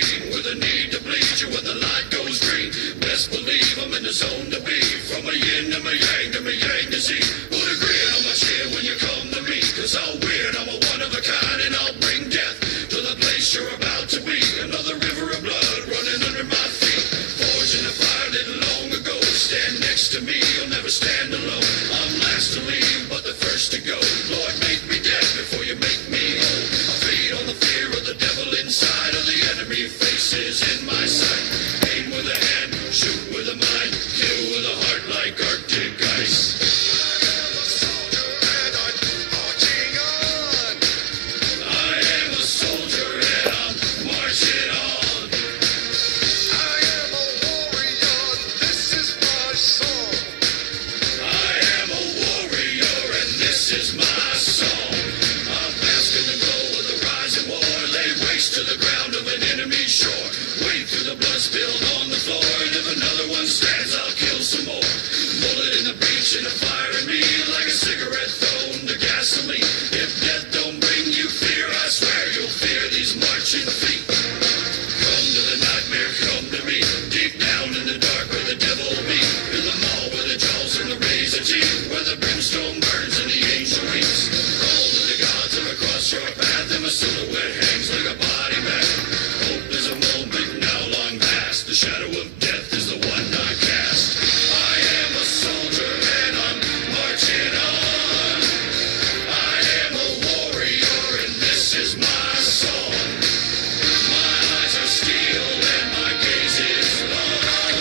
scene with a need to bleed you when the light goes green. Best believe I'm in the zone to be. From a yin to my yang to Z. Put a grin on my chin when you come to me. Cause I'll win, I'm a one of a kind, and I'll bring death to the place you're about to be. Another river of blood running under my feet. Forged in a fire lit long ago. Stand next to me, you'll never stand alone. I'm last to leave, but the first to go. Lord, make me dead before you make me whole. I feed on the fear of the devil inside of the enemy faces in my sight. Aim with a hand, shoot with a mind, kill with a heart like Arctic ice. I am a soldier and I'm marching on. I am a warrior, this is my song. I am a warrior and this is my song. I'm basking the glow of the rising war. Lay waste to the ground of an enemy shore. Wade through the blood spilled on the floor. And if another one stands, I'll kill some more. Bullet in the breach and a fire in me. Like a cigarette thrown to gasoline. If death don't bring you fear, I swear you'll fear these marching feet. Come to the nightmare, come to me. Deep down in the dark where the devil be. In the mall where the jaws and the razor teeth. Where the brimstone burns and the angel weeps. Call to the gods of across your path. And my silhouette hangs like a body bag. Hope is a moment now long past. The shadow of death is the one I cast. I am a soldier and I'm marching on. I am a warrior and this is my song. My eyes are steel and my gaze is long.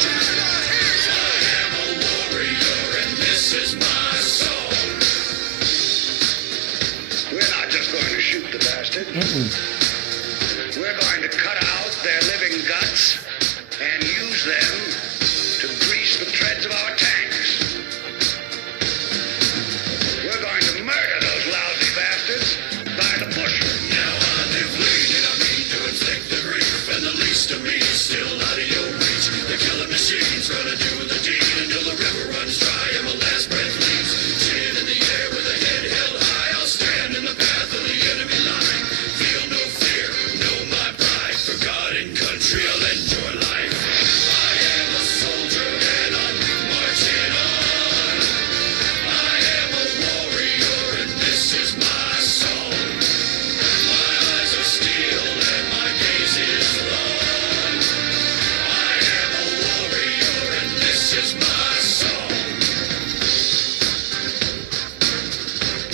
I am a warrior and this is my song. We're not just going to shoot the bastard. We're going to cut out their living guts and use them to grease the treads of our tanks. We're going to murder those lousy bastards by the bushel. Now I live lean and I mean to inflict the grief. And the least of me is still out of your reach. The killing machine's gonna do the deed until the river runs dry and my last breath leaves. Chin in the air with a head held high. I'll stand in the path of the enemy line. Feel no fear, know my pride. For God and country I'll enjoy life. I am a soldier and I'm marching on. I am a warrior and this is my song. My eyes are steel and my gaze is long. I am a warrior and this is my song.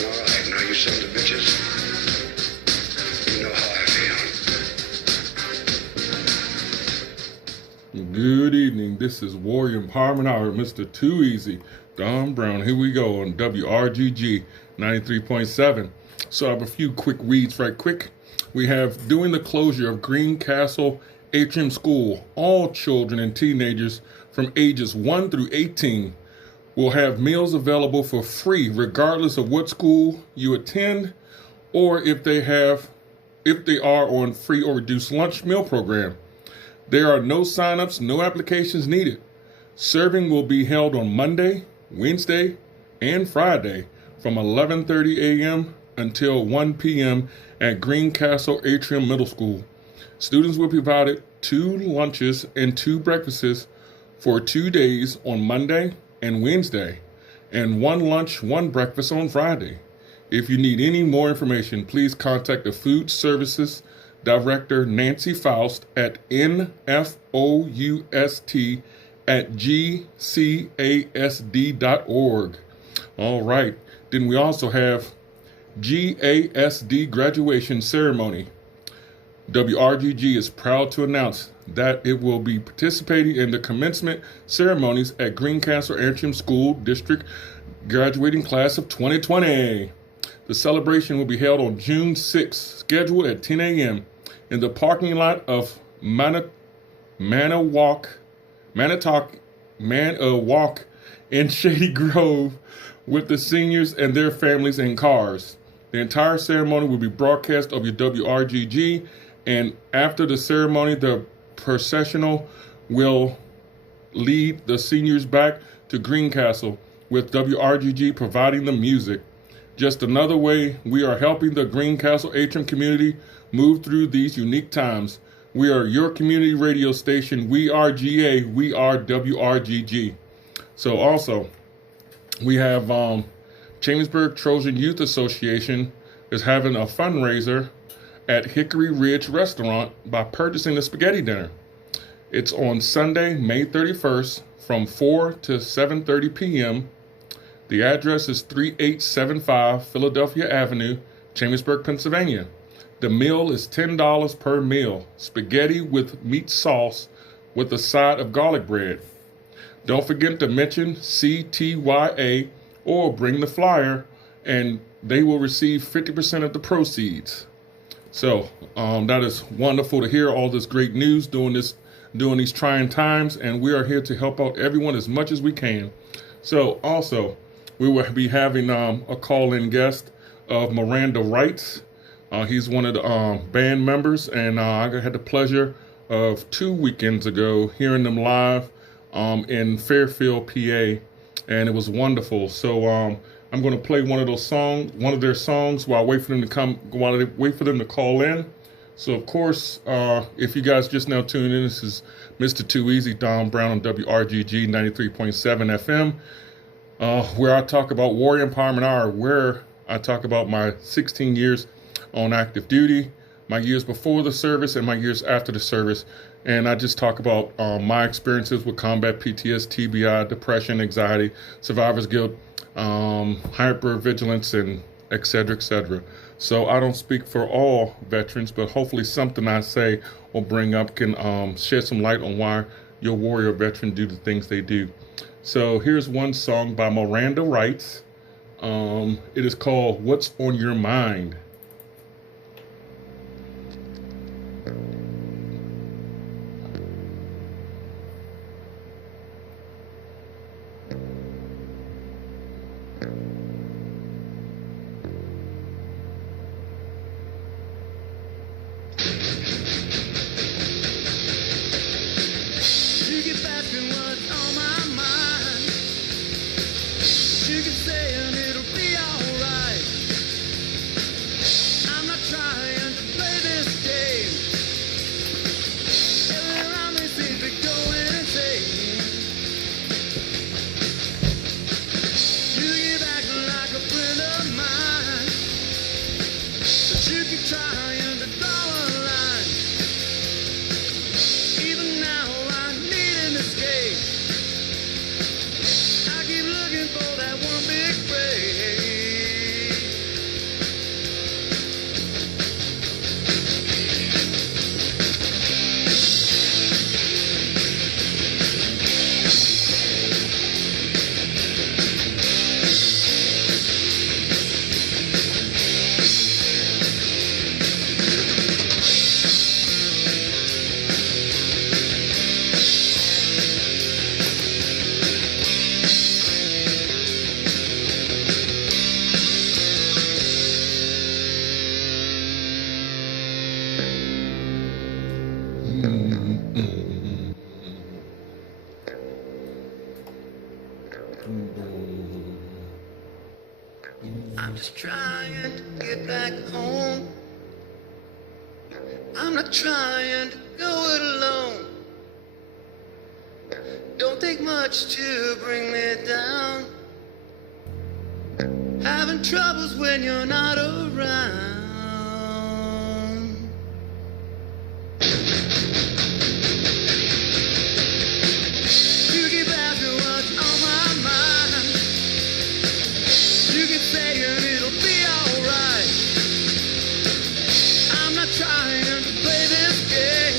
All right, now you sons of bitches. You know how I feel. Good evening. This is Warrior Empowerment Hour, Mr. Too Easy, Don Brown. Here we go on WRGG 93.7. So I have a few quick reads right quick. We have, during the closure of Greencastle Atrium School, all children and teenagers from ages 1 through 18 will have meals available for free regardless of what school you attend or if they are on free or reduced lunch meal program. There are no sign-ups, no applications needed. Serving will be held on Monday, Wednesday, and Friday from 11:30 a.m. until 1 p.m. at Greencastle Atrium Middle School. Students will be provided 2 lunches and 2 breakfasts for 2 days on Monday and Wednesday, and 1 lunch, 1 breakfast on Friday. If you need any more information, please contact the Food Services Director Nancy Faust at nfoust@gcasd.org. All right. Then we also have GASD graduation ceremony. WRGG is proud to announce that it will be participating in the commencement ceremonies at Greencastle Atrium School District graduating class of 2020. The celebration will be held on June 6th, scheduled at 10 a.m. in the parking lot of Manawalk in Shady Grove with the seniors and their families and cars. The entire ceremony will be broadcast over WRGG, and after the ceremony, the processional will lead the seniors back to Greencastle with WRGG providing the music. Just another way we are helping the Greencastle Atrium community move through these unique times. We are your community radio station. We are GA. We are WRGG. So also, we have Chambersburg Trojan Youth Association is having a fundraiser at Hickory Ridge Restaurant by purchasing the spaghetti dinner. It's on Sunday, May 31st from 4 to 7:30 p.m. The address is 3875 Philadelphia Avenue, Chambersburg, Pennsylvania. The meal is $10 per meal. Spaghetti with meat sauce with a side of garlic bread. Don't forget to mention CTYA or bring the flyer, and they will receive 50% of the proceeds. So that is wonderful to hear all this great news during these trying times, and we are here to help out everyone as much as we can. So also, we will be having a call-in guest of Miranda Wrights. He's one of the band members, and I had the pleasure of 2 weekends ago hearing them live in Fairfield, PA, and it was wonderful. So I'm going to play one of their songs while I wait for them to call in. So of course, if you guys just now tuned in, this is Mr. Too Easy, Don Brown on WRGG 93.7 FM, where I talk about Warrior Empowerment Hour, where I talk about my 16 years on active duty, my years before the service, and my years after the service. And I just talk about my experiences with combat PTSD, TBI, depression, anxiety, survivor's guilt, hypervigilance, and et cetera, et cetera. So I don't speak for all veterans, but hopefully something I say or bring up can shed some light on why your warrior veteran do the things they do. So here's one song by Miranda Wrights. It is called What's on Your Mind? I'm just trying to get back home. I'm not trying to go it alone. Don't take much to bring me down. Having troubles when you're not around. You keep asking what's on my mind. You keep saying it'll be alright. I'm not trying to play this game.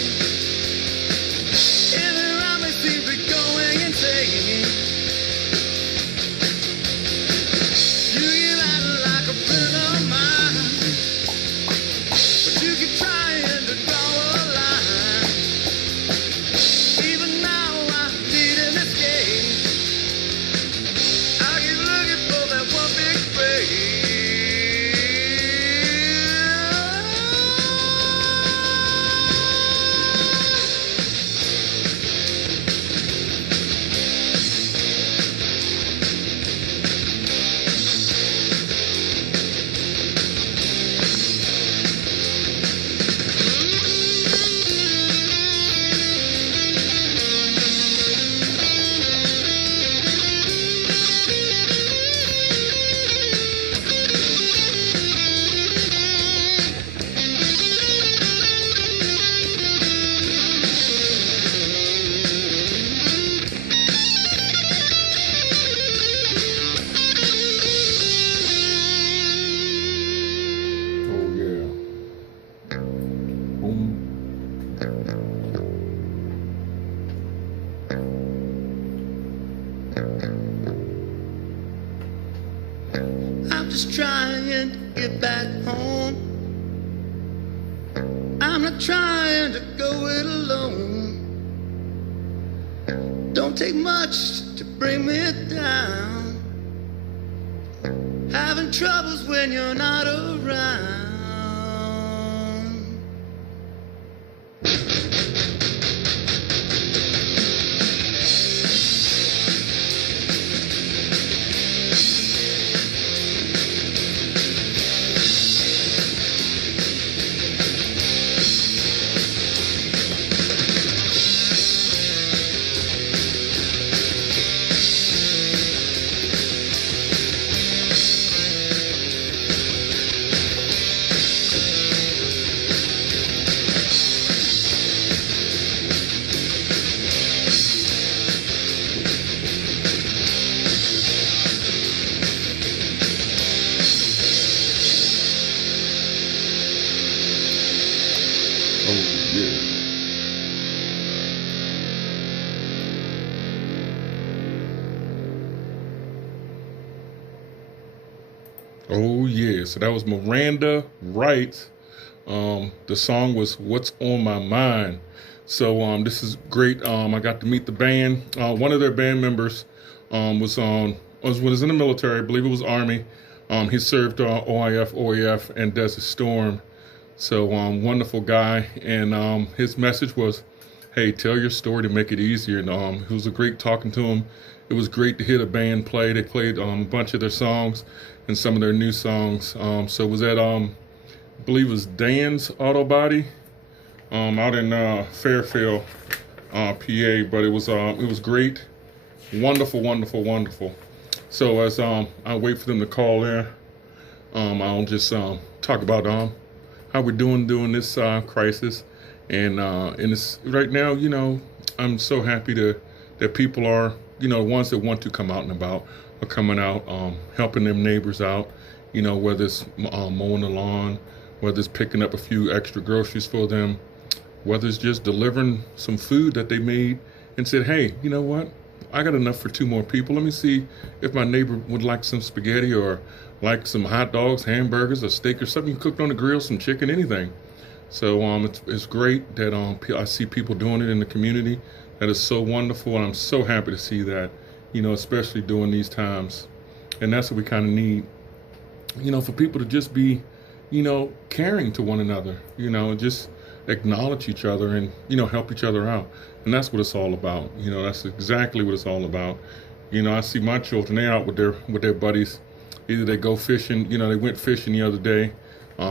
Every around me seems to be going insane. You keep acting like a friend of mine. just trying to get back home. I'm not trying to go it alone. Don't take much to bring me down. Having troubles when you're not around. Oh yeah, so that was Miranda Wright. The song was "What's on My Mind." So this is great. I got to meet the band. One of their band members was in the military. I believe it was Army. He served OIF, OAF, and Desert Storm. So wonderful guy. And his message was, "Hey, tell your story to make it easier." And it was a great talking to him. It was great to hear the band play. They played a bunch of their songs and some of their new songs. So it was at I believe it was Dan's Auto Body out in Fairfield, PA. But it was great, wonderful, wonderful, wonderful. So as I wait for them to call in, I'll just talk about how we're doing during this crisis, and it's right now. You know, I'm so happy that people are, you know, ones that want to come out and about are coming out, helping them neighbors out. You know, whether it's mowing the lawn, whether it's picking up a few extra groceries for them, whether it's just delivering some food that they made and said, "Hey, you know what? I got enough for 2 more people. Let me see if my neighbor would like some spaghetti or like some hot dogs, hamburgers, a steak, or something cooked on the grill, some chicken, anything." So it's great that I see people doing it in the community. That is so wonderful, and I'm so happy to see that, you know, especially during these times. And that's what we kind of need, you know, for people to just be, you know, caring to one another, you know, just acknowledge each other and, you know, help each other out. And that's what it's all about. You know, that's exactly what it's all about. You know, I see my children, they're out with their buddies. Either they go fishing, you know, they went fishing the other day.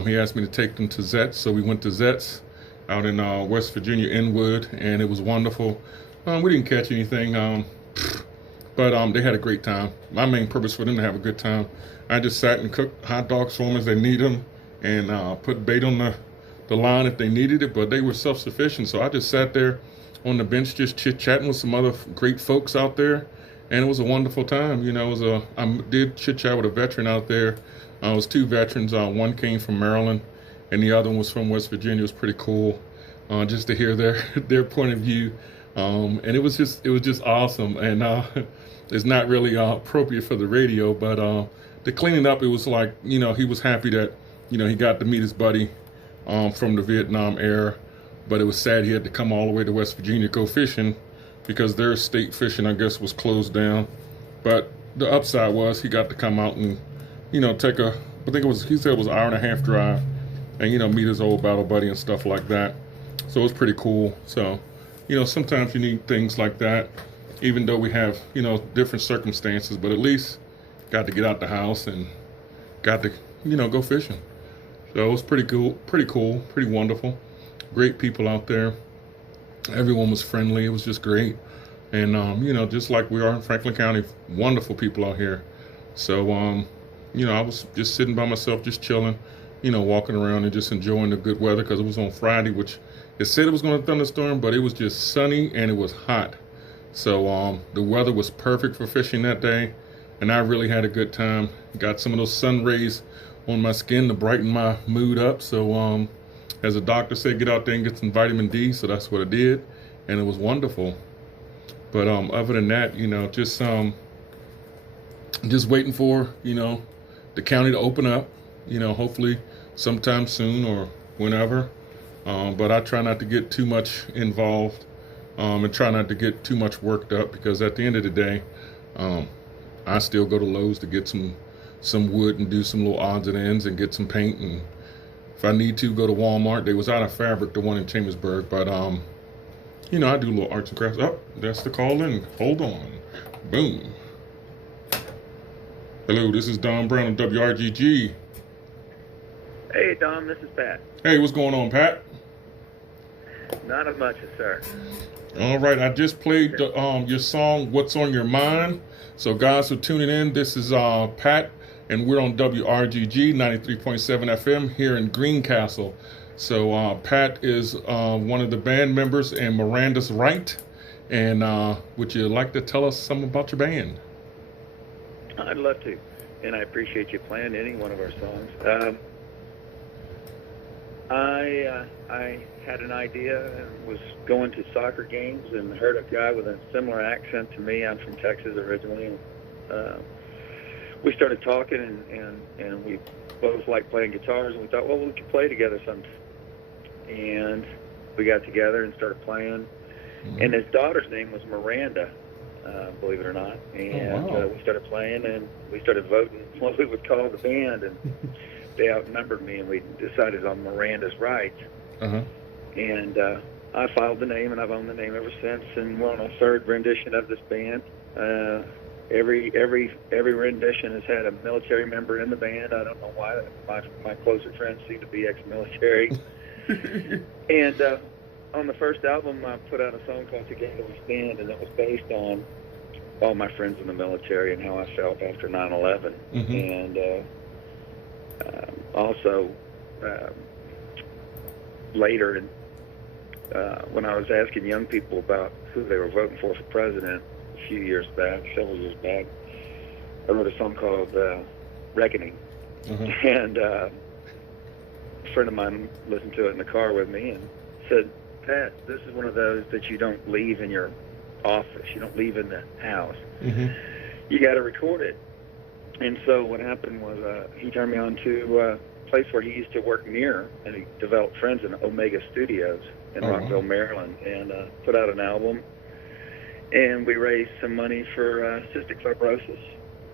He asked me to take them to Zet's, so we went to Zet's out in West Virginia, Inwood, and it was wonderful. We didn't catch anything, but they had a great time. My main purpose for them to have a good time. I just sat and cooked hot dogs for them as they need them, and put bait on the line if they needed it, but they were self-sufficient, so I just sat there on the bench just chit-chatting with some other great folks out there, and it was a wonderful time. You know, I did chit-chat with a veteran out there. It was 2 veterans. One came from Maryland, and the other one was from West Virginia. It was pretty cool just to hear their point of view, and it was just awesome. And it's not really appropriate for the radio, but the cleaning up, it was like, you know, he was happy that, you know, he got to meet his buddy from the Vietnam era, but it was sad he had to come all the way to West Virginia to go fishing because their state fishing, I guess, was closed down. But the upside was he got to come out and, you know, take he said it was an 1.5-hour drive, and, you know, meet his old battle buddy and stuff like that. So it was pretty cool. So, you know, sometimes you need things like that, even though we have, you know, different circumstances, but at least got to get out the house and got to, you know, go fishing. So it was pretty cool, pretty wonderful. Great people out there. Everyone was friendly. It was just great. And, you know, just like we are in Franklin County, wonderful people out here. So, you know, I was just sitting by myself, just chilling, you know, walking around and just enjoying the good weather because it was on Friday, which it said it was going to thunderstorm, but it was just sunny and it was hot. So the weather was perfect for fishing that day, and I really had a good time. Got some of those sun rays on my skin to brighten my mood up. So as the doctor said, get out there and get some vitamin D. So that's what I did, and it was wonderful. But other than that, you know, just waiting for, you know, the county to open up, hopefully sometime soon or whenever. But I try not to get too much involved and try not to get too much worked up, because at the end of the day, I still go to Lowe's to get some wood and do some little odds and ends and get some paint, and if I need to, go to Walmart. They was out of fabric, the one in Chambersburg, but I do a little arts and crafts. Oh, that's the call in. Hold on. Boom. Hello, this is Don Brown of WRGG. Hey, Dom, this is Pat. Hey, what's going on, Pat? Not a much, sir. All right, I just played your song, What's on Your Mind. So, guys, for tuning in, this is Pat, and we're on WRGG 93.7 FM here in Greencastle. So, Pat is one of the band members and Miranda's Right. And would you like to tell us something about your band? I'd love to, and I appreciate you playing any one of our songs. I had an idea and was going to soccer games and heard a guy with a similar accent to me. I'm from Texas originally. And, we started talking, and we both liked playing guitars, and we thought, well, we could play together sometime. And we got together and started playing. Mm-hmm. And his daughter's name was Miranda, believe it or not. And wow. We started playing, and we started voting what we would call the band. And they outnumbered me, and we decided on Miranda's Right. Uh-huh. And I filed the name, and I've owned the name ever since. And we're on a third rendition of this band. Every rendition has had a military member in the band. I don't know why. My closer friends seem to be ex-military. And on the first album, I put out a song called Together We Stand, and it was based on all my friends in the military and how I felt after 9/11. Mm-hmm. And also later, when I was asking young people about who they were voting for president a few years back, several years back, I wrote a song called Reckoning. Mm-hmm. And a friend of mine listened to it in the car with me and said, Pat, this is one of those that you don't leave in your office. You don't leave in the house. Mm-hmm. You got to record it. And so what happened was he turned me on to a place where he used to work near, and he developed friends in Omega Studios in Rockville, Maryland, and put out an album. And we raised some money for cystic fibrosis.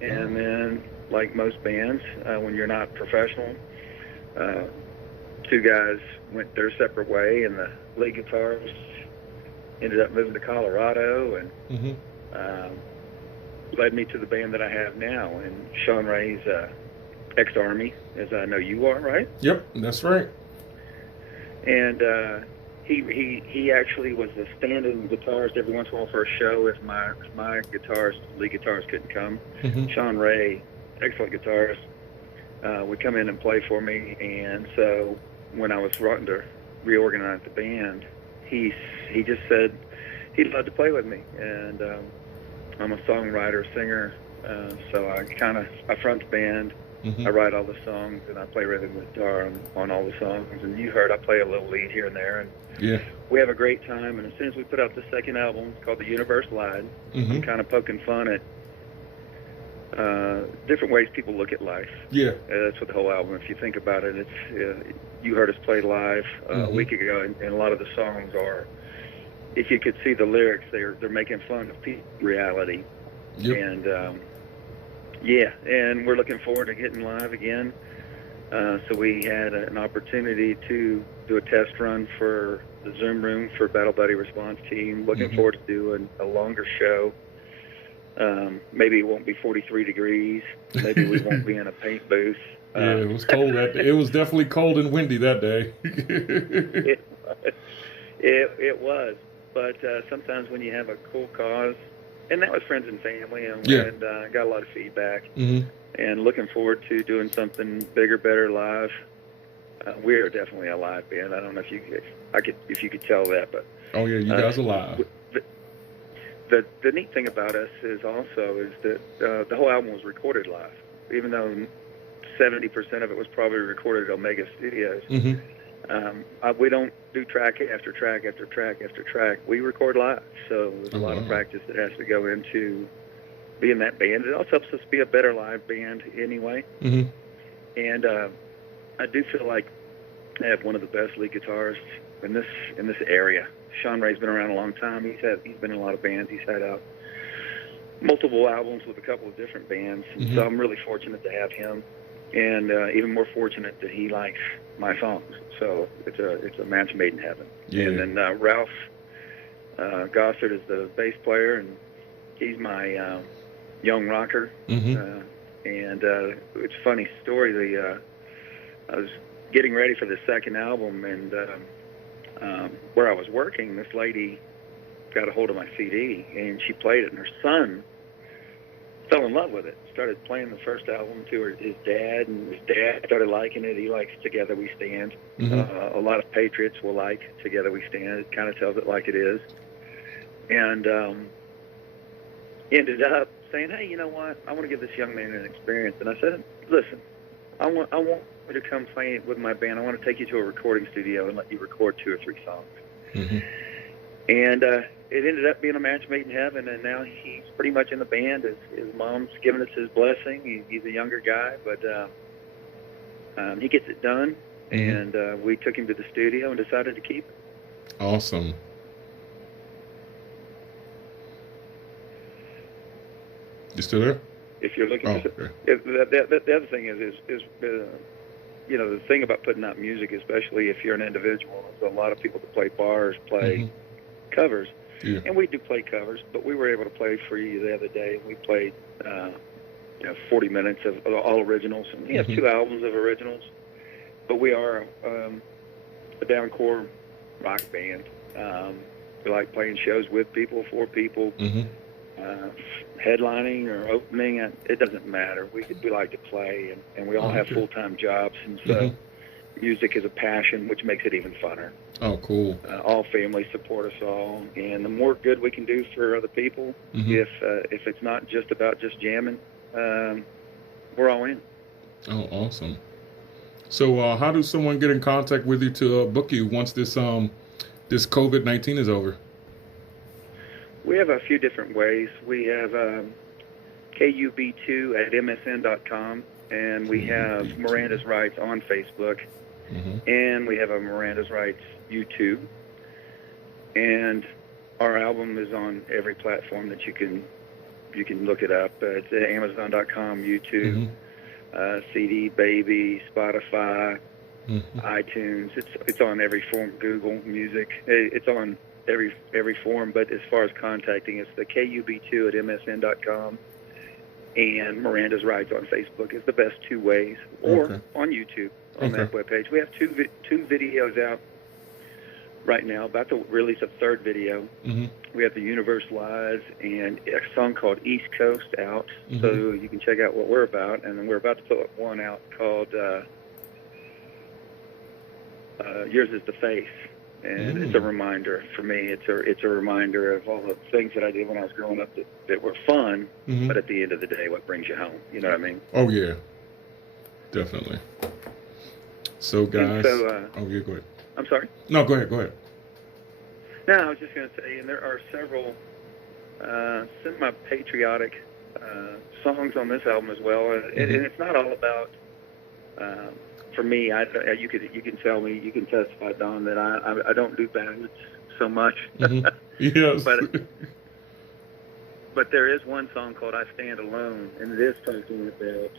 And then, like most bands, when you're not professional, two guys went their separate way, and the lead guitarist ended up moving to Colorado, and led me to the band that I have now. And Sean Ray's ex-Army, as I know you are, right? Yep, that's right. And he actually was the stand-in guitarist every once in a while for a show if my lead guitarist couldn't come. Mm-hmm. Sean Ray, excellent guitarist, would come in and play for me. And so when I was wanting to reorganize the band, he just said he'd love to play with me. And I'm a songwriter, singer, so I front the band. Mm-hmm. I write all the songs, and I play rhythm guitar on all the songs. And you heard I play a little lead here and there, and we have a great time. And as soon as we put out the second album, it's called The Universe Lied, I'm kind of poking fun at different ways people look at life. Yeah, that's what the whole album. If you think about it, it's you heard us play live a week ago, and a lot of the songs are. If you could see the lyrics, they're making fun of people's reality. Yep. And and we're looking forward to getting live again. So we had an opportunity to do a test run for the Zoom room for Battle Buddy Response Team. Looking forward to doing a longer show. Maybe it won't be 43 degrees. Maybe we won't be in a paint booth. It was cold that day. It was definitely cold and windy that day. It was. But sometimes when you have a cool cause, and that was friends and family, and got a lot of feedback. Mm-hmm. And looking forward to doing something bigger, better live. We are definitely a live band. I don't know if you could tell that, but oh yeah, you guys are live. The neat thing about us is that the whole album was recorded live, even though 70% of it was probably recorded at Omega Studios. Mm-hmm. We don't do track after track after track after track. We record live, so there's a lot of practice that has to go into be in that band. It also helps us be a better live band anyway. Mm-hmm. And I do feel like I have one of the best lead guitarists in this area. Sean Ray's been around a long time. He's been in a lot of bands. He's had out multiple albums with a couple of different bands. Mm-hmm. So I'm really fortunate to have him, and even more fortunate that he likes my songs. So it's a match made in heaven. Yeah. And then Ralph Gossard is the bass player, and he's my young rocker. Mm-hmm. And it's a funny story. I was getting ready for the second album, and where I was working, this lady got a hold of my CD, and she played it, and her son fell in love with it. Started playing the first album to his dad, and his dad started liking it. He likes Together We Stand. Mm-hmm. A lot of patriots will like Together We Stand. It kind of tells it like it is. And ended up saying, hey, you know what? I want to give this young man an experience. And I said, listen, I want you to come play with my band. I want to take you to a recording studio and let you record 2 or 3 songs. Mm-hmm. And it ended up being a match made in heaven, and now he's pretty much in the band. His mom's given us his blessing. He's a younger guy, but he gets it done. Mm-hmm. And we took him to the studio and decided to keep it. Awesome. You still there? If you're looking, Oh, for, okay. the other thing is you know, the thing about putting out music, especially if you're an individual, is a lot of people that play bars play covers. Yeah. And we do play covers, but we were able to play for you the other day. We played 40 minutes of all originals. And we have 2 albums of originals, but we are a downcore rock band. We like playing shows with people, for people, headlining or opening. It doesn't matter. We like to play, and we all have full-time jobs, and so music is a passion, which makes it even funner. Oh, cool. All families support us all, and the more good we can do for other people, if it's not just about just jamming, we're all in. Oh, awesome. So how does someone get in contact with you to book you once this COVID-19 is over? We have a few different ways. We have KUB2@msn.com, and we have Miranda's Rights on Facebook, and we have a Miranda's Rights YouTube, and our album is on every platform that you can look it up. It's at Amazon.com, YouTube, CD Baby, Spotify, iTunes. It's on every form. Google Music. It's on every form. But as far as contacting us, the KUB2@msn.com and Miranda's Rights on Facebook is the best 2 ways, or on YouTube on that webpage. We have two videos out right now, about to release a 3rd video. We have The Universe Lies and a song called East Coast out, so you can check out what we're about. And then we're about to put one out called Yours is the Face. And it's a reminder for me. It's a reminder of all the things that I did when I was growing up that were fun, but at the end of the day, what brings you home? You know what I mean? Oh, yeah. Definitely. So, guys... So, oh, yeah, go ahead. I'm sorry? No, go ahead. No, I was just going to say, and there are several semi-patriotic songs on this album as well. And it's not all about... for me, you can tell me, you can testify, Don, that I don't do ballads so much. Yes. But there is one song called I Stand Alone, and it is talking about,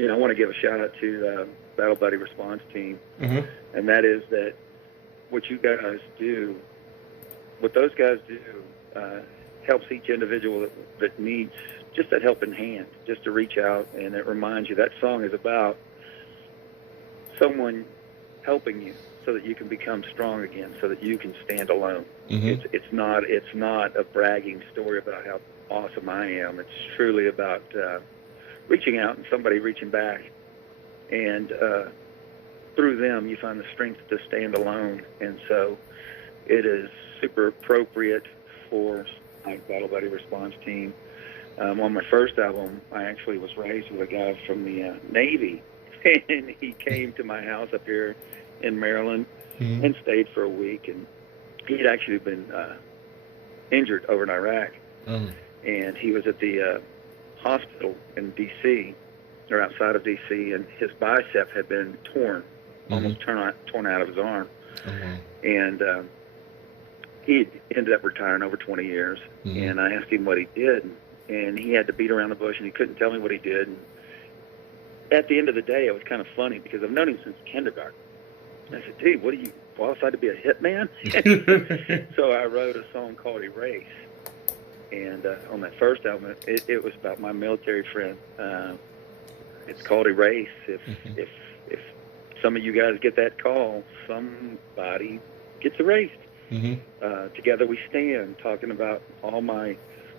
I want to give a shout out to the Battle Buddy Response Team, and that is that what you guys do, what those guys do, helps each individual that needs just that helping hand, just to reach out, and it reminds you that song is about someone helping you so that you can become strong again, so that you can stand alone. It's not a bragging story about how awesome I am. It's truly about reaching out and somebody reaching back, and through them you find the strength to stand alone. And so it is super appropriate for my Battle Buddy Response Team. On my first album, I actually was raised with a guy from the Navy, and he came to my house up here in Maryland and stayed for a week. And he had actually been injured over in Iraq, and he was at the hospital in D.C., or outside of D.C., and his bicep had been torn, almost torn out of his arm. Oh, wow. And he ended up retiring over 20 years. And I asked him what he did, and he had to beat around the bush, and he couldn't tell me what he did. And at the end of the day, it was kind of funny because I've known him since kindergarten. I said, dude, what are you, qualified to be a hitman? So I wrote a song called Erase. And on that first album, it was about my military friend. It's called Erase. If some of you guys get that call, somebody gets erased. Together we stand, talking about all my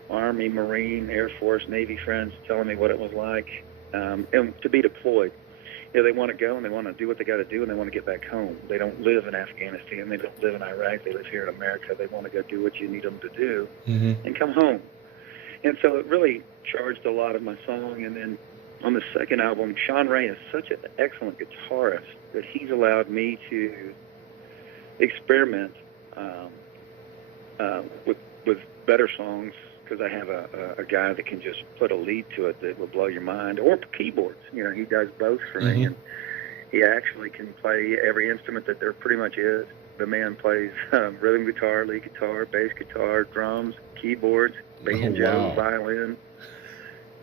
Army, Marine, Air Force, Navy friends telling me what it was like and to be deployed. You know, they want to go and they want to do what they got to do and they want to get back home. They don't live in Afghanistan. They don't live in Iraq. They live here in America. They want to go do what you need them to do and come home. And so it really charged a lot of my song. And then on the second album, Sean Ray is such an excellent guitarist that he's allowed me to experiment with better songs, because I have a guy that can just put a lead to it that will blow your mind, or keyboards. You know, he does both for me, and he actually can play every instrument that there pretty much is. The man plays rhythm guitar, lead guitar, bass guitar, drums, keyboards, banjo, violin.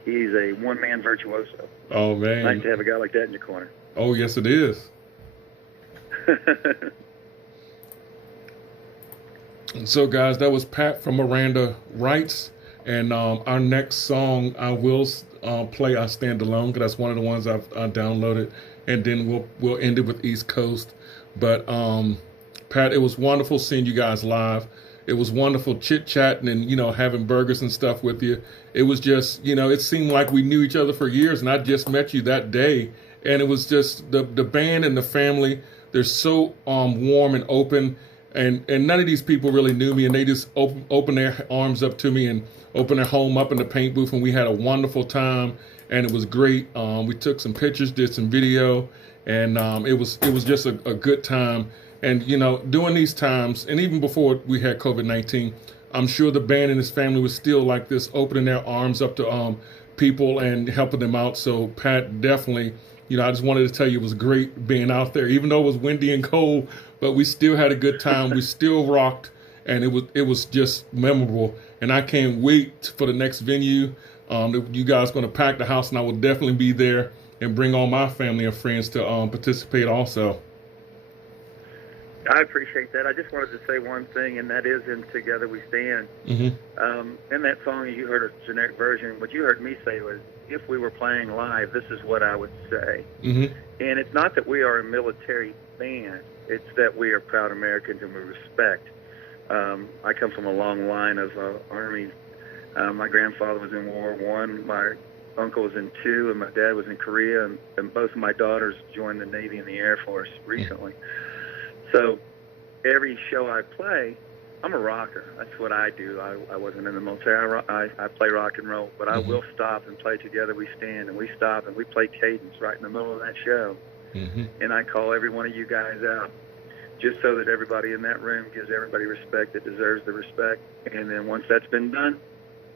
He's a one-man virtuoso. Oh, man. Nice to have a guy like that in your corner. Oh, yes, it is. So, guys, that was Pat from Miranda Writes. And our next song, I will play I Stand Alone, because that's one of the ones I've downloaded. And then we'll end it with East Coast. But, Pat, it was wonderful seeing you guys live. It was wonderful chit-chatting and, you know, having burgers and stuff with you. It was just, you know, it seemed like we knew each other for years, and I just met you that day. And it was just the band and the family, they're so warm and open. And none of these people really knew me, and they just opened their arms up to me and opened their home up in the paint booth, and we had a wonderful time, and it was great. We took some pictures, did some video, and it was just a good time. And, you know, during these times, and even before we had COVID-19, I'm sure the band and his family was still like this, opening their arms up to people and helping them out. So, Pat, definitely, you know, I just wanted to tell you it was great being out there, even though it was windy and cold, but we still had a good time. We still rocked, and it was just memorable. And I can't wait for the next venue. You guys are going to pack the house, and I will definitely be there and bring all my family and friends to participate also. I appreciate that. I just wanted to say one thing, and that is in Together We Stand. In that song, you heard a generic version. What you heard me say was, if we were playing live, this is what I would say. And it's not that we are a military band. It's that we are proud Americans and we respect. I come from a long line of Army. My grandfather was in World War I. My uncle was in II, and my dad was in Korea. And both of my daughters joined the Navy and the Air Force recently. So every show I play, I'm a rocker. That's what I do. I wasn't in the military. I play rock and roll, but I will stop and play Together We Stand, and we stop and we play cadence right in the middle of that show. And I call every one of you guys out just so that everybody in that room gives everybody respect that deserves the respect. And then once that's been done,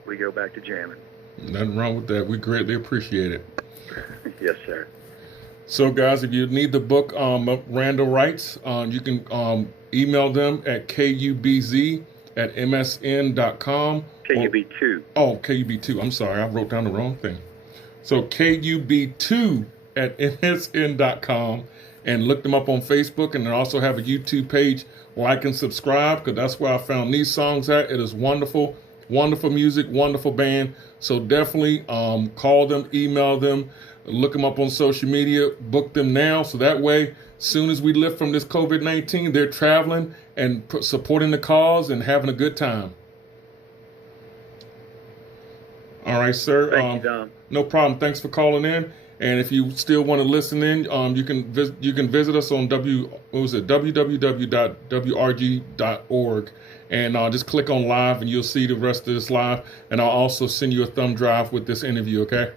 we go back to jamming. Nothing wrong with that. We greatly appreciate it. Yes, sir. So, guys, if you need the book, Miranda Writes, you can email them at kubz@msn.com. KUB2. Oh, KUB2. I'm sorry. I wrote down the wrong thing. So, KUB2@msn.com. And look them up on Facebook, and they also have a YouTube page. Like and subscribe, because that's where I found these songs at. It is wonderful, wonderful music, wonderful band. So definitely call them, email them, look them up on social media, book them now. So that way, soon as we lift from this COVID-19, they're traveling and supporting the cause and having a good time. All right, sir. Thank you, Dom. No problem. Thanks for calling in. And if you still want to listen in, you can visit us on www.wrg.org, and just click on live, and you'll see the rest of this live. And I'll also send you a thumb drive with this interview. Okay?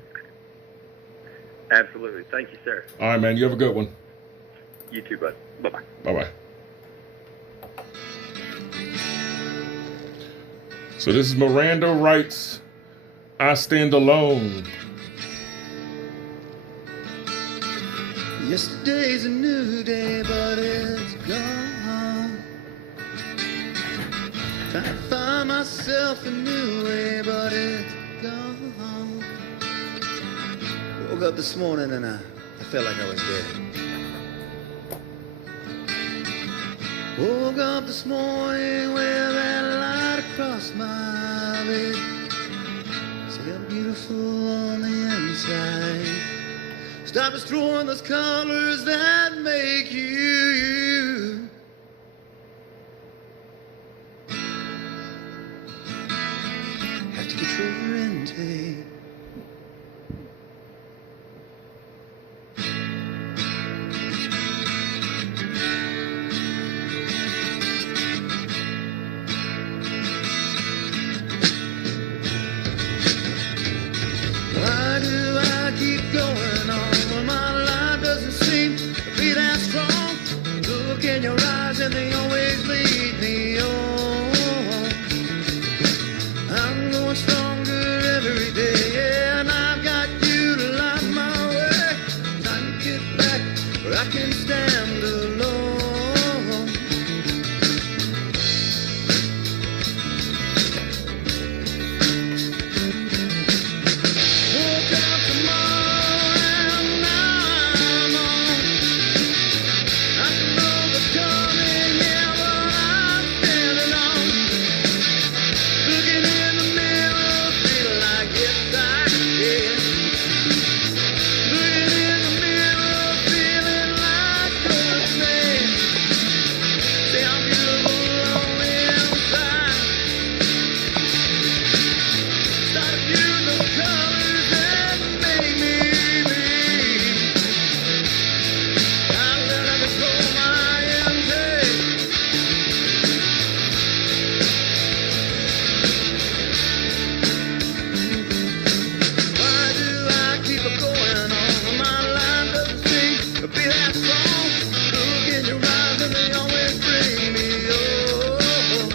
Absolutely. Thank you, sir. All right, man. You have a good one. You too, bud. Bye-bye. Bye-bye. So this is Miranda Writes I Stand Alone. Yesterday's a new day, but it's gone. Trying to find myself a new way, but it's gone. Woke up this morning and I felt like I was dead. Woke up this morning with that light across my bed. See how beautiful on the inside. Stop destroying those colors that make you. Have to control your intake. Why do I keep going on when my life doesn't seem to be that strong? Look in your eyes and they always lead me on. I'm going stronger every day, and I've got you to light my way. Time to get back where I can stand alone. Woke up tomorrow and now I'm on. I can know the coming, yeah, but I'm standing on. Looking in the mirror, feel like it's I did. Looking in the mirror, feeling like a man. Say I'm beautiful on the inside. Start viewing the colors that make me be. I learned how to control my intake. Why do I keep going on when my life doesn't seem to be that strong? Look in your eyes and they always bring me home.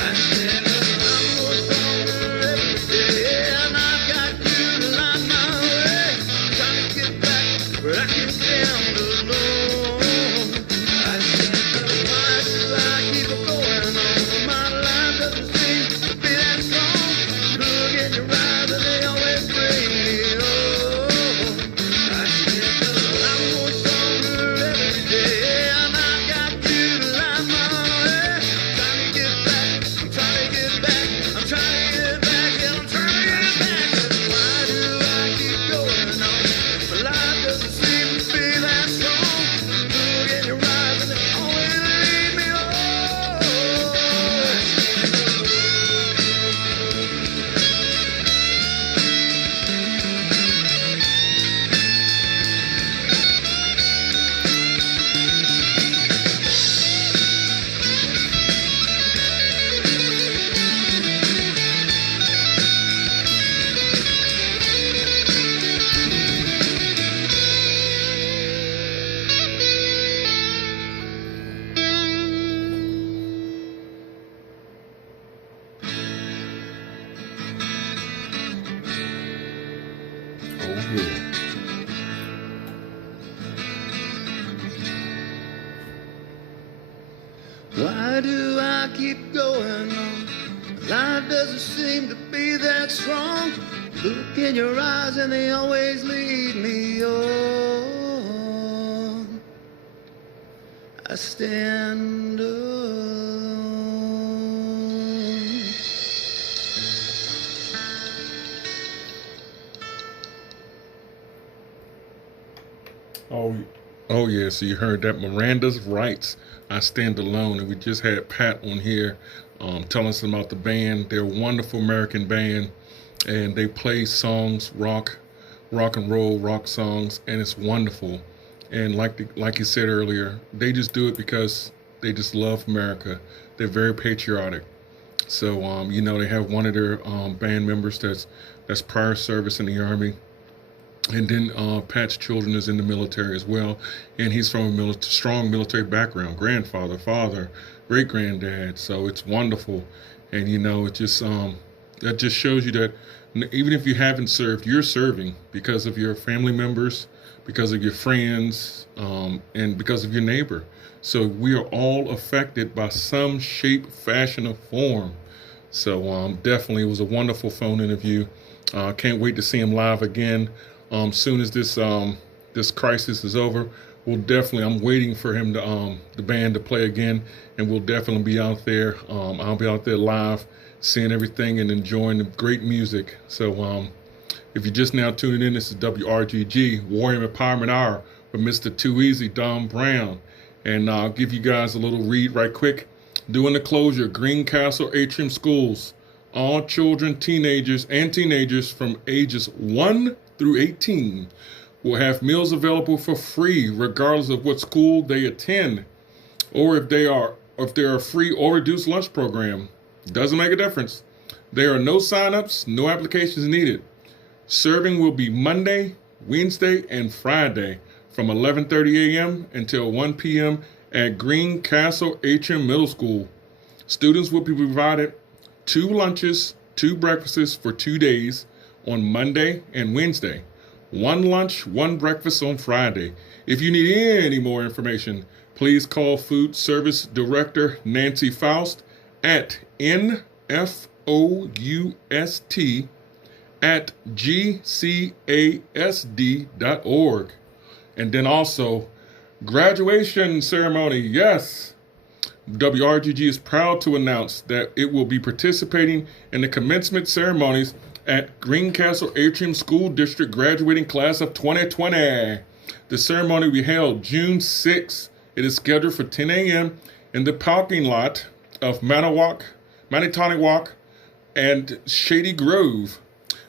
I stand up, I'm more stronger every day, and I've got you to light my way. Trying to get back where I can stand alone. I stand up, why do I keep going on when my life doesn't seem to be that strong? Look in your eyes and they always bring me home. I stand up, I'm more stronger every day, and I've got you to light my way. Trying to get back, I'm trying to get back, I'm trying to get back, yeah, I'm trying to get back. Why do I keep going on? My life doesn't seem to be that strong. Look in your eyes and they always lead me home. Oh yeah. Why do I keep going on? Life doesn't seem to be that strong. Look in your eyes and they always lead me on. I stand alone. Oh yeah. So you heard that, Miranda's Rights, I Stand Alone, and we just had Pat on here telling us about the band. They're a wonderful American band, and they play songs, rock and roll, rock songs, and it's wonderful. And like you said earlier, they just do it because they just love America. They're very patriotic. So you know, they have one of their band members that's prior service in the Army. And then Pat's children is in the military as well, and he's from a strong military background, grandfather, father, great-granddad. So it's wonderful, and you know, it just that just shows you that even if you haven't served, you're serving because of your family members, because of your friends, and because of your neighbor. So we are all affected by some shape, fashion, or form. So definitely, it was a wonderful phone interview. Can't wait to see him live again. Soon as this crisis is over, I'm waiting for him to the band to play again, and we'll definitely be out there. I'll be out there live, seeing everything and enjoying the great music. So if you're just now tuning in, this is WRGG Warrior Empowerment Hour with Mr. Too Easy, Don Brown. And I'll give you guys a little read right quick. During the closure, Greencastle Atrium Schools, all children, teenagers from ages 1 through 18 will have meals available for free regardless of what school they attend, or if they are a free or reduced lunch program. Doesn't make a difference. There are no sign-ups, no applications needed. Serving will be Monday, Wednesday, and Friday from 11:30 a.m. until 1 p.m. at Greencastle Atrium Middle School. Students will be provided 2 lunches, 2 breakfasts for 2 days on Monday and Wednesday. 1 lunch, 1 breakfast on Friday. If you need any more information, please call Food Service Director Nancy Faust at nfoust@gcasd.org. And then also, graduation ceremony. Yes, WRGG is proud to announce that it will be participating in the commencement ceremonies at Greencastle Atrium School District graduating class of 2020. The ceremony will be held June 6th. It is scheduled for 10 a.m. in the parking lot of Manitonic Walk and Shady Grove,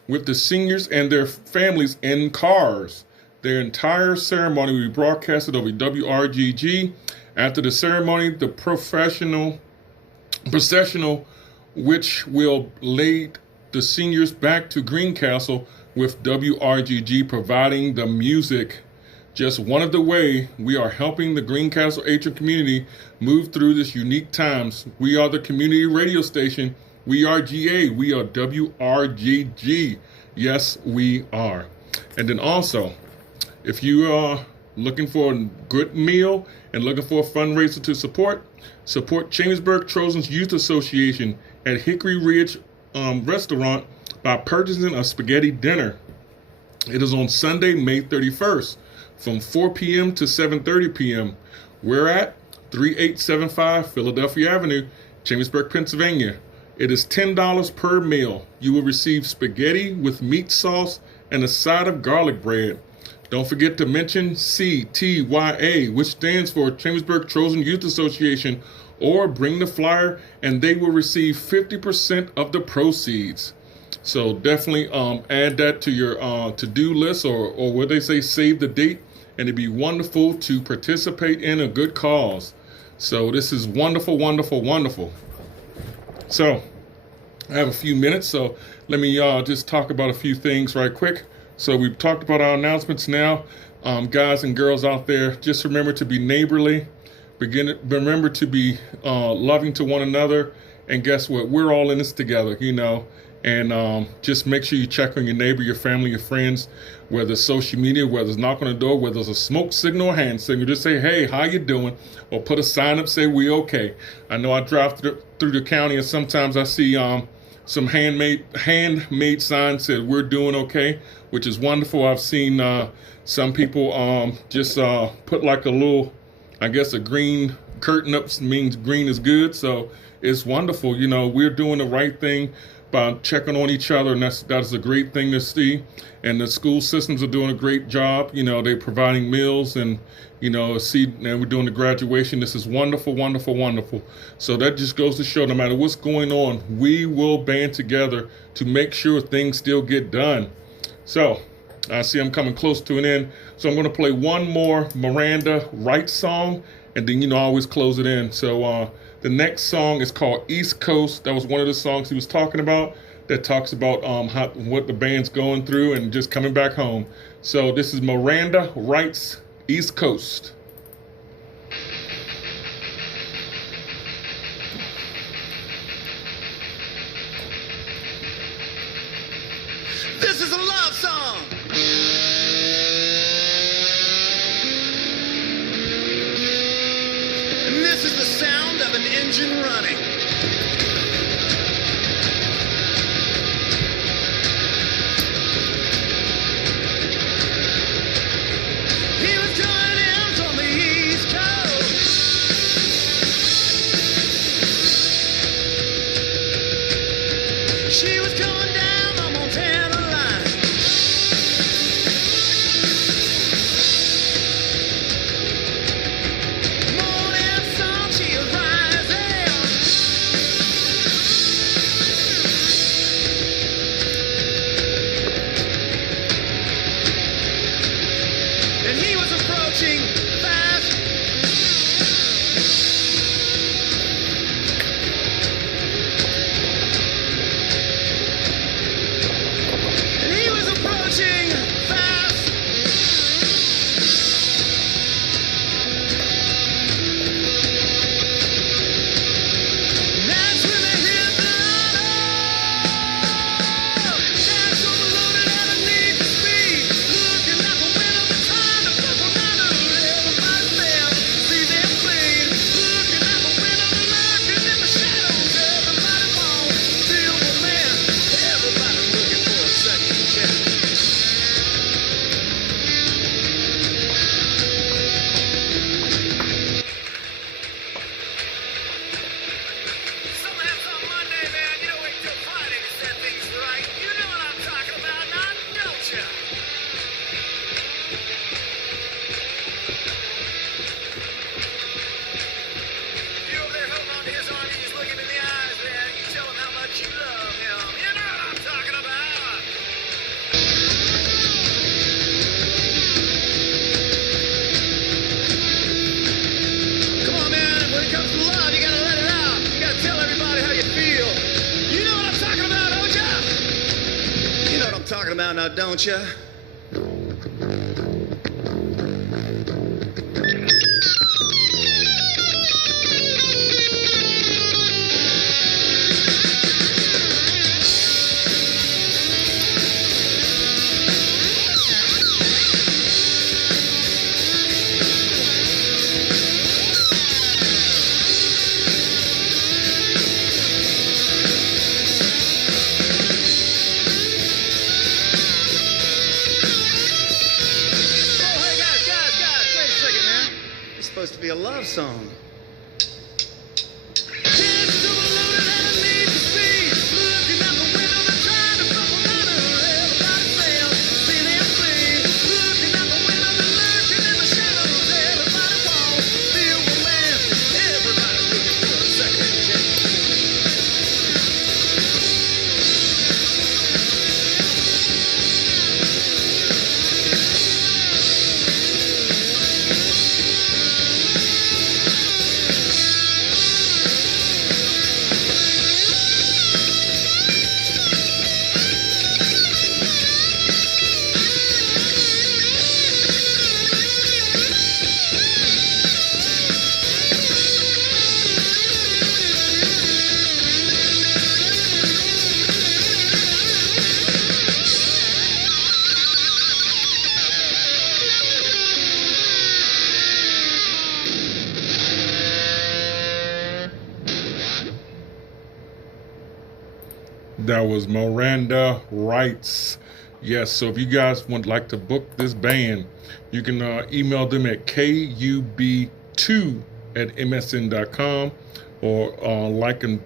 with the seniors and their families in cars. Their entire ceremony will be broadcasted over WRGG. After the ceremony, the processional, which will lead the seniors back to Greencastle, with WRGG providing the music. Just one of the way we are helping the Greencastle Atrium community move through this unique times. We are the community radio station. We are GA. We are WRGG. Yes, we are. And then also, if you are looking for a good meal and looking for a fundraiser to support Chambersburg Trojans Youth Association at Hickory Ridge Restaurant by purchasing a spaghetti dinner. It is on Sunday, May 31st from 4 p.m. to 7:30 p.m. We're at 3875 Philadelphia Avenue, Chambersburg, Pennsylvania. It is $10 per meal. You will receive spaghetti with meat sauce and a side of garlic bread. Don't forget to mention CTYA, which stands for Chambersburg Trojan Youth Association, or bring the flyer and they will receive 50% of the proceeds. So definitely add that to your to-do list, or what they say, save the date, and it'd be wonderful to participate in a good cause. So this is wonderful, wonderful, wonderful. So I have a few minutes, so let me just talk about a few things right quick. So we've talked about our announcements now. Guys and girls out there, just remember to be neighborly. Remember to be loving to one another. And guess what? We're all in this together, And just make sure you check on your neighbor, your family, your friends, whether it's social media, whether it's knock on the door, whether it's a smoke signal or hand signal. Just say, hey, how you doing? Or put a sign up, say, we okay. I know I drive through the county, and sometimes I see some handmade signs that we're doing okay, which is wonderful. I've seen some people just put like a little, I guess a green curtain up means green is good. So it's wonderful. We're doing the right thing by checking on each other, and that's a great thing to see. And the school systems are doing a great job. They're providing meals, and we're doing the graduation. This is wonderful, wonderful, wonderful. So that just goes to show, no matter what's going on, we will band together to make sure things still get done. So I see I'm coming close to an end. So I'm going to play one more Miranda Wright song, and then I always close it in. So the next song is called East Coast. That was one of the songs he was talking about, that talks about what the band's going through and just coming back home. So this is Miranda Wright's East Coast. This is a love song. And this is the sound of an engine running. He was coming in from the East Coast. She was coming down the Montana line. Morning sun, she was rising. And he was approaching fast. And he was approaching fast. That's when they hit the lotto. That's overloaded at a need for speed. Looking out the window, but trying to flip around and everybody fell. See them flee. Looking out the window, lurking in the shadows. Everybody wants silver man. Everybody's looking for a second chance. Sometimes on Monday, man, you don't wait till Friday to set things right. You know what I'm talking about now, don't you? You over there holding on to his arm, he's looking in the eyes, man. You tell him how much you love him. You know what I'm talking about. Come on, man. When it comes to love, you gotta let it out. You gotta tell everybody how you feel. You know what I'm talking about, don't ya? You know what I'm talking about now, don't ya? Oh, hey, guys, wait a second, man. It's supposed to be a love song. Kids overloaded and a need for speed. Looking out the window, they're trying to flip around and everybody fails. See them flee. Looking out the window, they're lurking in the shadows. Everybody wants silver man. Everybody's looking for a second chance. That was Miranda Wrights. Yes, so if you guys would like to book this band, you can email them at kub2@msn.com or like and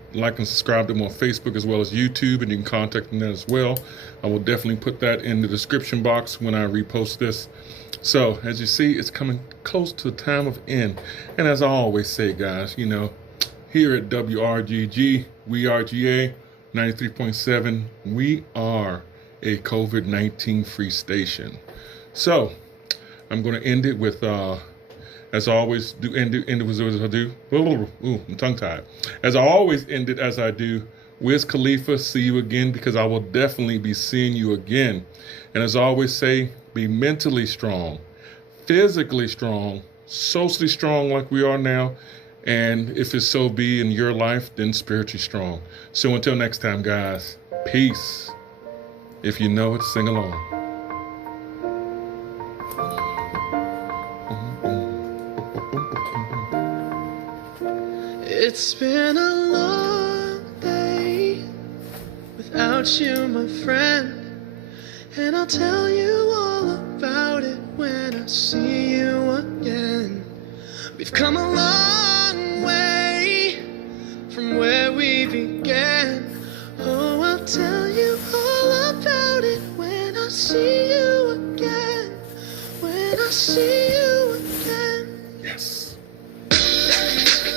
subscribe to them on Facebook as well as YouTube, and you can contact them there as well. I will definitely put that in the description box when I repost this. So as you see, it's coming close to the time of end. And as I always say, guys, you know, here at WRGG, we are GA 93.7. We are a COVID-19 free station. So I'm going to end it with, as I always do, end it with as I do. Ooh, I'm tongue tied. As I always end it as I do. Wiz Khalifa, see you again, because I will definitely be seeing you again. And as I always say, be mentally strong, physically strong, socially strong like we are now, and if it so be in your life, then spiritually strong. So until next time, guys, peace. If you know it, sing along. It's been a long day without you, my friend. And I'll tell you all about it when I see you again. We've come a long way from where we began. Oh, I'll tell you all about it when I see you again. When I see you again. Yes.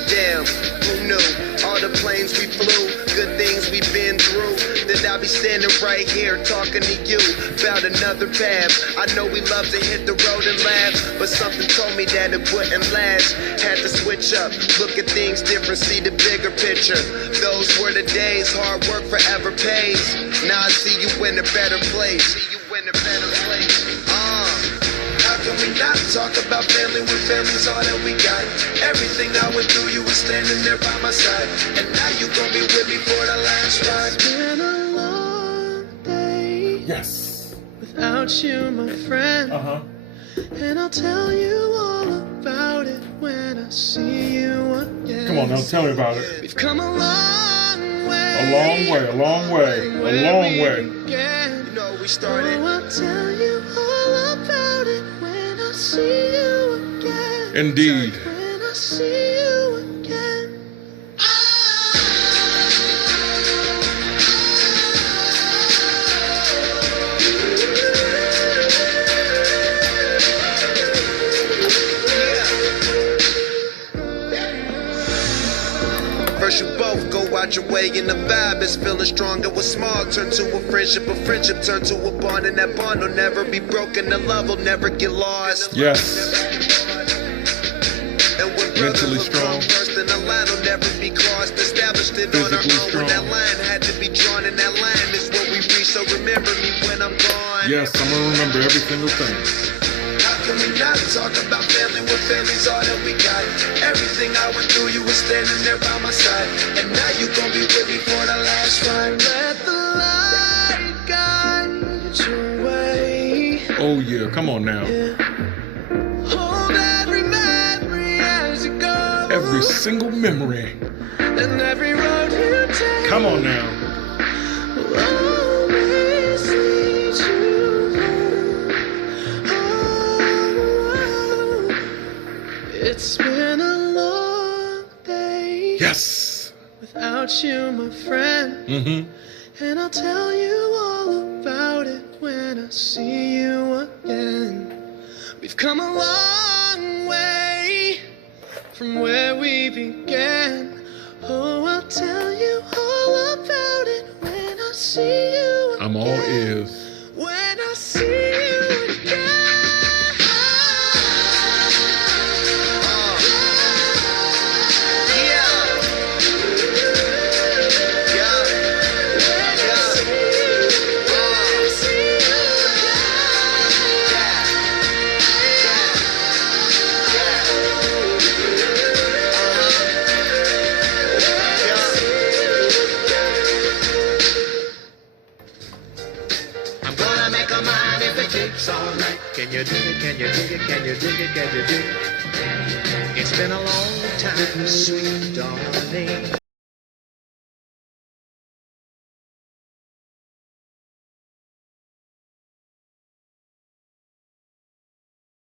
Damn, who knew? All the planes we flew, good things we've been through. That I'll be standing right here talking to you about another path. I know we love to hit the road and laugh, but something told me that it wouldn't last. Had to switch up, look at things different, see the bigger picture. Those were the days, hard work forever pays. Now I see you in a better place. See you in a better place. How can we not talk about family when family's all that we got? Everything I went through, you were standing there by my side. And now you gon' be with me for the last ride. It's been a long day Yes. without you, my friend. And I'll tell you all about it when I see you again. Come on now, tell me about it. We've come a long way. A long way, a long way, from a where long we way. began. You know, we started. Oh, I'll tell you all about it when I see you again. Indeed. When I see you again. First you both go out your way and the vibe is feeling stronger. What's small turn to a friendship turn to a bond, and that bond will never be broken. The love will never get lost. Yes. And when Mentally brothers strong. come first, and the line will never be crossed. Established it on our Physically own strong. when that line had to be drawn, and that line is what we reach. So remember me when I'm gone. Yes, I'm gonna remember every single thing. How can we not talk about family when family's all that we got? Everything I went through, you were standing there by my side. And now you gon' be with me for the last ride. Let the light guide your way. Oh yeah, come on now. Hold every memory as you go. Every single memory. And every road you take. Come on now. Will always lead you home. Oh, it's been a long day Yes. without you, my friend. And I'll tell you all about it when I see you again. We've come a long way from where we began. Oh, I'll tell you all about it when I see you again. I'm all ears. When I see you again. I'm gonna make a mind if it keeps all night. Can you dig it? Can you dig it? Can you dig it? Can you dig it? It's been a long time, sweet darling.